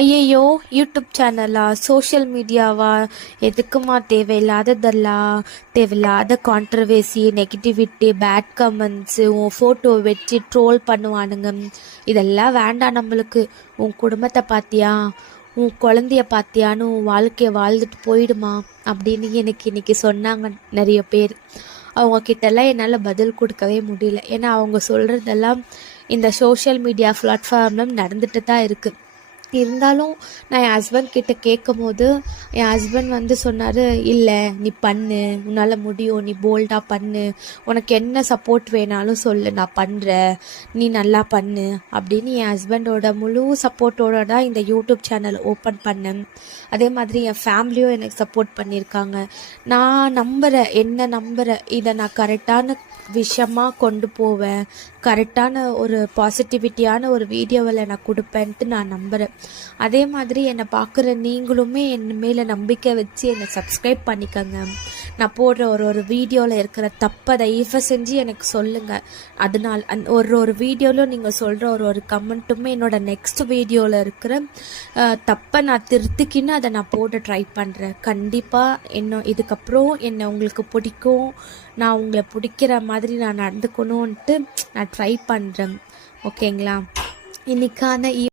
ஐயையோ! YouTube சேனலா? Social மீடியாவா? எதுக்கும்மா தேவையில்லாத controversy, negativity, bad comments, உன் ஃபோட்டோ வச்சு ட்ரோல் பண்ணுவானுங்க. இதெல்லாம் வேண்டாம் நம்மளுக்கு. உன் குடும்பத்தை பார்த்தியா? உன் குழந்தைய பார்த்தியான்னு உன் வாழ்க்கையை வாழ்ந்துட்டு போயிடுமா அப்படின்னு எனக்கு இன்னைக்கு சொன்னாங்க நிறைய பேர். அவங்க கிட்டலாம் என்னால் பதில் கொடுக்கவே முடியல. ஏன்னா அவங்க சொல்கிறதெல்லாம் இந்த சோஷியல் மீடியா பிளாட்ஃபார்மில் நடந்துட்டு தான் இருக்குது. இருந்தாலும் நான் என் ஹஸ்பண்ட் கிட்ட கேட்கும்போது என் ஹஸ்பண்ட் வந்து சொன்னார், இல்லை நீ பண்ணு, உன்னால் முடியும், நீ போல்டாக பண்ணு, உனக்கு என்ன சப்போர்ட் வேணாலும் சொல்லு, நான் பண்ணுறேன், நீ நல்லா பண்ணு அப்படின்னு என் ஹஸ்பண்டோட முழு சப்போர்ட்டோட தான் இந்த யூடியூப் சேனல் ஓப்பன் பண்ணேன். அதே மாதிரி என் ஃபேமிலியும் எனக்கு சப்போர்ட் பண்ணியிருக்காங்க. நான் நம்புகிறேன், இதை நான் கரெக்டான விஷயமாக கொண்டு போவேன், கரெக்டான ஒரு பாசிட்டிவிட்டியான ஒரு வீடியோவில் நான் கொடுப்பேன்ட்டு நான் நம்புகிறேன். அதே மாதிரி என்னை பார்க்குற நீங்களுமே என் மேலே நம்பிக்கை வச்சு என்னை சப்ஸ்கிரைப் பண்ணிக்கோங்க. நான் போடுற ஒரு வீடியோவில் இருக்கிற தப்பை தயவு செஞ்சு எனக்கு சொல்லுங்கள். அதனால் ஒரு வீடியோவில் நீங்கள் சொல்கிற ஒரு கமெண்ட்டுமே என்னோடய நெக்ஸ்ட் வீடியோவில் இருக்கிற தப்பை நான் திருத்திக்கின்னு அதை நான் போட ட்ரை பண்ணுறேன். கண்டிப்பாக இதுக்கப்புறம் என்னை உங்களுக்கு பிடிக்கும், நான் உங்களை பிடிக்கிற மாதிரி நான் நடந்துக்கணுன்ட்டு நான் ட்ரை பண்ணுறேன். ஓகேங்களா? இன்னைக்கான